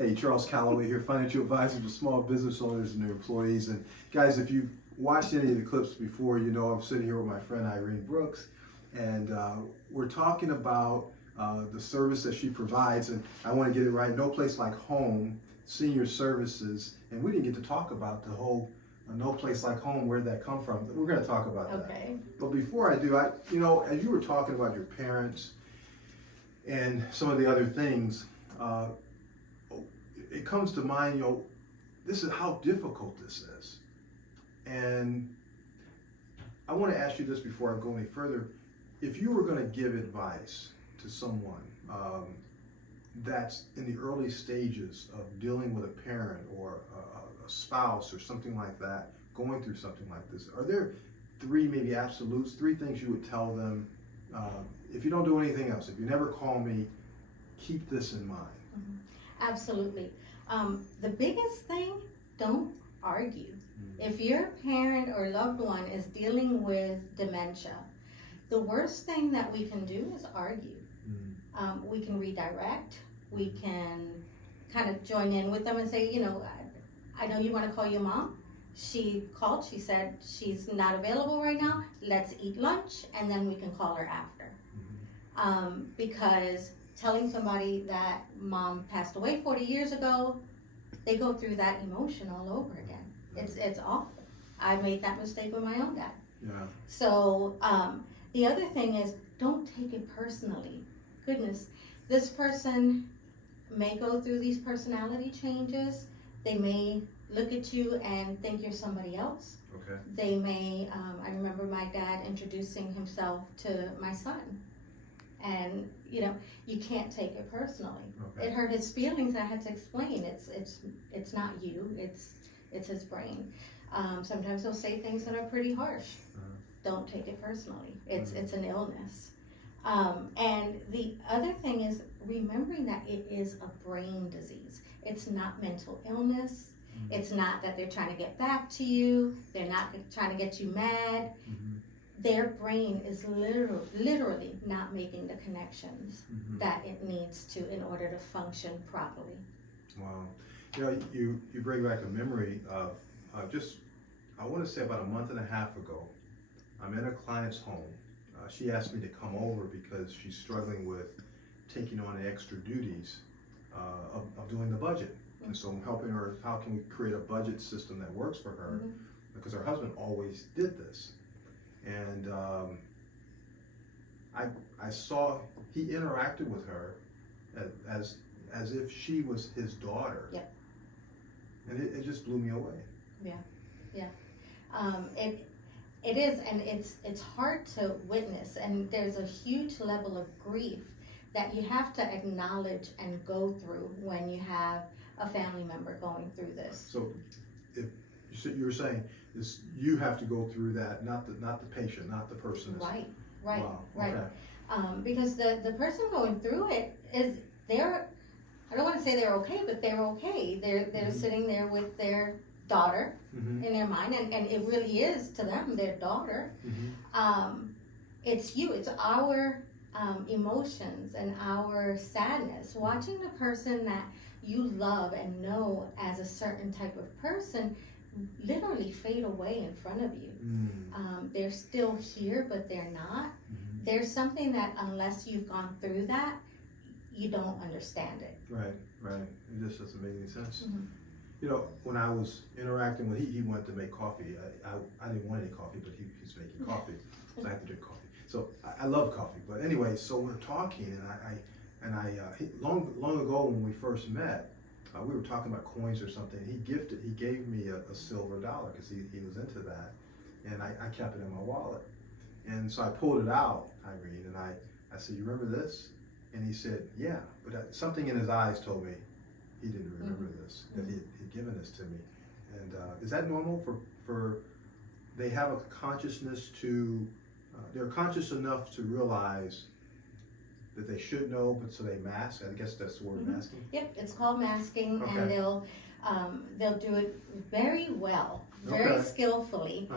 Hey, Charles Calloway here, financial advisor to small business owners and their employees. And guys, if you've watched any of the clips before, you know I'm sitting here with my friend Irene Brooks, and we're talking about the service that she provides. And I want to get it right. No Place Like Home, Senior Services. And we didn't get to talk about the whole No Place Like Home, where that come from. We're going to talk about that. Okay. But before I do, as you were talking about your parents and some of the other things, it comes to mind, this is how difficult this is. And I want to ask you this before I go any further. If you were going to give advice to someone that's in the early stages of dealing with a parent or a spouse or something like that, going through something like this, are there three maybe absolutes, three things you would tell them? If you don't do anything else, if you never call me, keep this in mind. Mm-hmm. Absolutely. The biggest thing, don't argue. If your parent or loved one is dealing with dementia, the worst thing that we can do is argue. We can redirect, we can kind of join in with them and say, I know you want to call your mom. She called, she said she's not available right now, let's eat lunch and then we can call her after. Because telling somebody that mom passed away 40 years ago, they go through that emotion all over again. It's awful. I made that mistake with my own dad. Yeah. So the other thing is, don't take it personally. Goodness, this person may go through these personality changes. They may look at you and think you're somebody else. Okay. They may, I remember my dad introducing himself to my son. And you can't take it personally. Okay. It hurt his feelings. I had to explain it's not you. It's his brain. Sometimes he'll say things that are pretty harsh. Don't take it personally. It's an illness. And the other thing is remembering that it is a brain disease. It's not mental illness. It's not that they're trying to get back to you. They're not trying to get you mad. Their brain is literally not making the connections that it needs to in order to function properly. Wow. You bring back a memory of I want to say about a month and a half ago, I'm in a client's home. She asked me to come over because she's struggling with taking on the extra duties of doing the budget. And so I'm helping her, how can we create a budget system that works for her? Because her husband always did this. And I saw he interacted with her as if she was his daughter. Yep. And it just blew me away. Yeah. It is, and it's hard to witness, and there's a huge level of grief that you have to acknowledge and go through when you have a family member going through this. So if you were saying is you have to go through that, not the patient, not the person. Right. Wow. Right. Okay. Because the person going through it I don't want to say they're okay, but they're okay. They're sitting there with their daughter in their mind, and it really is to them their daughter. It's our emotions and our sadness. Watching the person that you love and know as a certain type of person literally fade away in front of you. They're still here, but they're not. There's something that unless you've gone through that, you don't understand it. Right. It just doesn't make any sense. When I was interacting with, he wanted to make coffee. I didn't want any coffee, but he's making coffee, so I had to drink coffee. So I love coffee. But anyway, so we're talking, and long ago when we first met, we were talking about coins or something. He gave me a silver dollar because he was into that, and I kept it in my wallet. And so I pulled it out, Irene, and I said, "You remember this?" And he said, "Yeah," but something in his eyes told me he didn't remember this, that he had given this to me. And is that normal for they have a consciousness to, they're conscious enough to realize that they should know, but so they mask? I guess that's the word, masking? Yep, it's called masking, Okay. and they'll do it very well, very skillfully.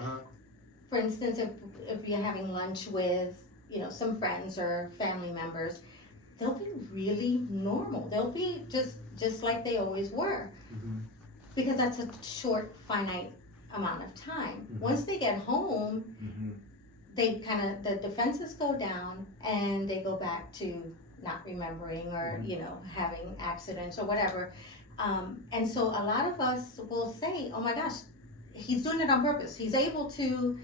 For instance, if you're having lunch with some friends or family members, they'll be really normal. They'll be just just like they always were. Mm-hmm. Because that's a short, finite amount of time. Mhm. Once they get home, Mm-hmm. they the defenses go down and they go back to not remembering or, Mhm. having accidents or whatever. And so a lot of us will say, oh my gosh, he's doing it on purpose. He's able to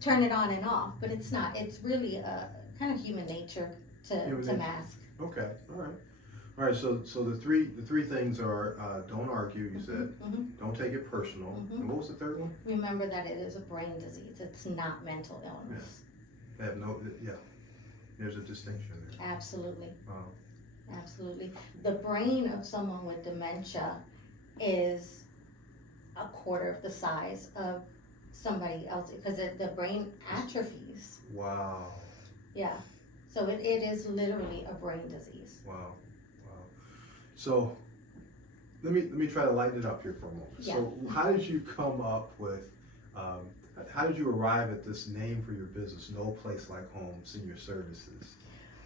turn it on and off, but it's not. It's really a kind of human nature Human to nature. mask. Okay, all right. So the three things are don't argue. You said Mhm. don't take it personal. Mhm. And what was the third one? Remember that it is a brain disease. It's not mental illness. They have There's a distinction there. Absolutely. Wow. Absolutely. The brain of someone with dementia is a quarter of the size of somebody else because the brain atrophies. Wow. Yeah. So it is literally a brain disease. Wow. So let me try to lighten it up here for a moment. Yeah. So how did you come up with? How did you arrive at this name for your business? No Place Like Home Senior Services.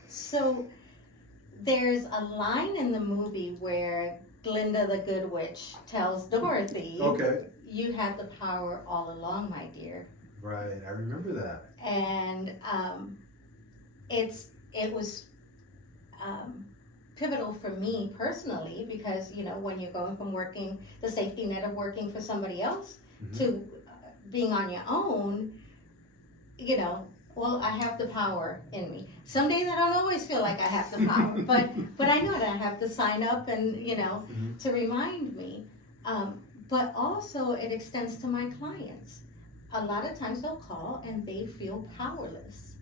So there's a line in the movie where Glinda the Good Witch tells Dorothy, Okay. "You had the power all along, my dear." Right. I remember that. And it was pivotal for me personally because when you're going from working the safety net of working for somebody else Mhm. to being on your own, well, I have the power in me. Some days I don't always feel like I have the power, but I know that I have to sign up and Mhm. to remind me. But also it extends to my clients. A lot of times they'll call and they feel powerless,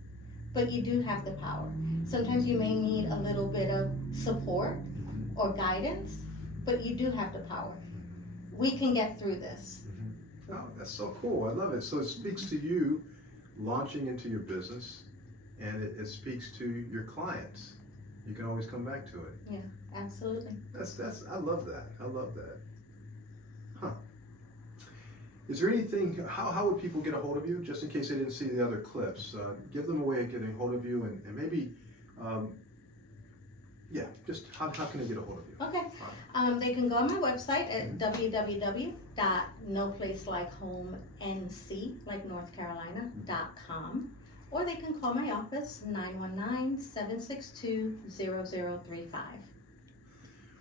but you do have the power. Sometimes you may need a little bit of support or guidance, but you do have the power. We can get through this. Oh, that's so cool. I love it. So it speaks to you launching into your business, and it speaks to your clients. You can always come back to it. Yeah, absolutely. I love that. Huh. Is there anything, how would people get a hold of you, just in case they didn't see the other clips? Give them a way of getting a hold of you, and maybe, just how can they get a hold of you? Okay. They can go on my website at www.noplacelikehomενc, like North Carolina.com, or they can call my office, 919-762-0035.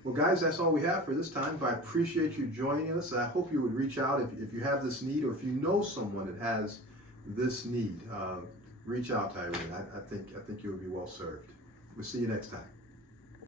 Well, guys, that's all we have for this time. I appreciate you joining us. I hope you would reach out if you have this need, or if you know someone that has this need. Reach out to Irene. I think you would be well served. We'll see you next time.